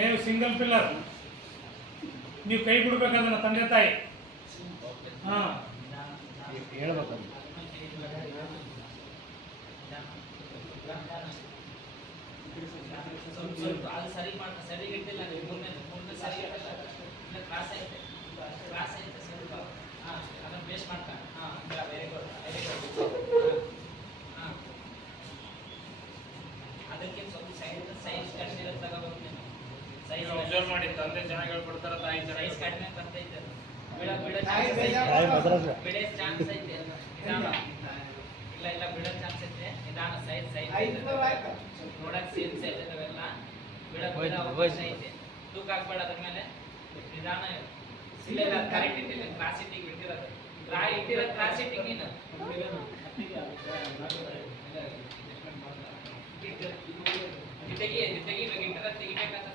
ಏನು single pillar ನೀವು ಕೈ ಬಿಡ್ಬೇಕಂದ್ರೆ ತಂದೆ ತಾಯಿ ಹಾಂ ಹೇಳ್ಬೇಕು ಅದು ಸರಿ ಮಾಡ್ತಾ ಸರಿ ಇಟ್ಟಿಲ್ಲ ನೀವು ಮುಂದೆ ಸರಿ ಇಟ್ಟಿಲ್ಲ ಇಲ್ಲ ಕ್ರಾಸ್ ಐತೆ ಸ್ವಲ್ಪ ಹಾಂ ಅದನ್ನು ಬೇಸ್ ಮಾಡ್ತಾ ಹಾಂ ವೆರಿ ಗುಡ್ ಹಾಂ ಅದಕ್ಕೆ ಸ್ವಲ್ಪ ಸೈಜ್ ಕಡಿಮೆ ಇರೋದು ತಗೋಬೇಕು ನೀವು ಸೈಜ್ ಅಬ್ಸರ್ವ್ ಮಾಡಿ ತಂದೆ ಚೆನ್ನಾಗಿ ಹೇಳ್ಕೊಡ್ತಾರ ತಾಯಿ ಸೈಜ್ ಕಡಿಮೆ ಬರ್ತೈತೆ ಬಿಡೋ ಚಾನ್ಸ್ ಐತೆ ಇಲ್ಲ ಬಿಡೋ ಚಾನ್ಸ್ ಐತೆ ನಿಧಾನ ಸೈಜ್ ನೋಡಕ್ ಸೇಲ್ಸ್ ಇದಾವೆಲ್ಲ ಬಿಡ ಅವಕಾಶ ಐತೆ ತೂಕ ಹಾಕ್ಬೇಡ ಅದ್ರ ಮೇಲೆ ನಿಧಾನ ಇಲ್ಲ ಕರೆಕ್ಟ್ ಇಟ್ಟಿಲ್ಲ ಕ್ರಾಸ್ ಇಟ್ಟಿಗೆ ಬಿಟ್ಟಿರೋದು ಇಟ್ಟಿರೋದು ಕ್ರಾಸ್ ಇಟ್ಟಿಗೆ ನೀನು ತೆಗಿಬೇಕು ಇಟ್ಟಿರೋದು ತೆಗಿಬೇಕಂತ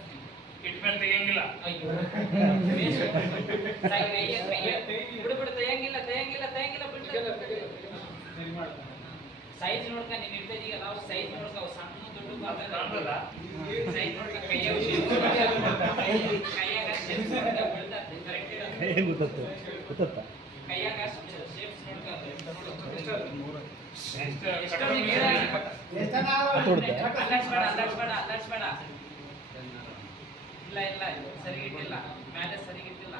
ಇಟ್ಮೇಲೆ ತೆಗಿಯಂಗಿಲ್ಲ ಬಿಡು ತೆಗಿಯಂಗಿಲ್ಲ ಸೈಜ್ ನೋಡ್ಕ ನೀನ್ ಇಡ್ತಿದೀಗ ನಾವು ಸೈಜ್ ನೋಡ್ಕ ಸಣ್ಣ ದುಡ್ಡು ಬರ್ತದ ಸೈಜ್ ನೋಡ್ಕ ಕೈಯಾಗ ಶೇಪ್ಸ್ ನೋಡ್ಕ ಬೀಳ್ತದೆ ಕರೆಕ್ಟ್ ಕೈಯಾಗ ಶೇಪ್ಸ್ ನೋಡ್ಕ ಅಲ್ಲಾಡ್ಸ್ಬೇಡ ಇಲ್ಲ ಸರಿ ಇಟ್ಟಿಲ್ಲ ಮೇಲೆ ಸರಿ ಇಟ್ಟಿಲ್ಲ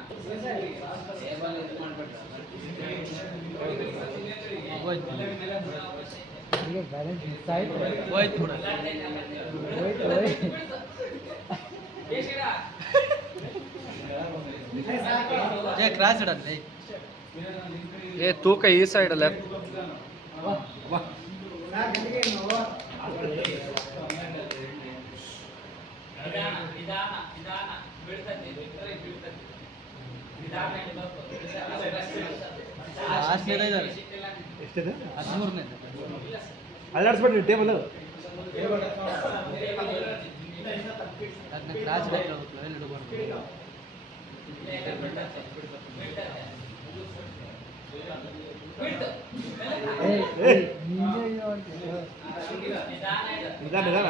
ಕ್ರಾಸ್ ಇಡತ್ತೆ ಏ ತೂಕ ಈ ಸೈಡ್ ಅಲ್ಲ ನಿಧಾನ ಬೀಳ್ತದೆ ಎಷ್ಟಿದೆ 13ನೇ ಅಲ್ಲಾಡ್ಸ್ಬಿಡ್ರಿ ಟೇಬಲ್ ಅದನ್ನ ಕ್ರಾಸ್ ಬೇಕಾಗುತ್ತೆ ಎಲ್ಲಿ ಇಡಬಾರ್ದು ನಿಧಾನ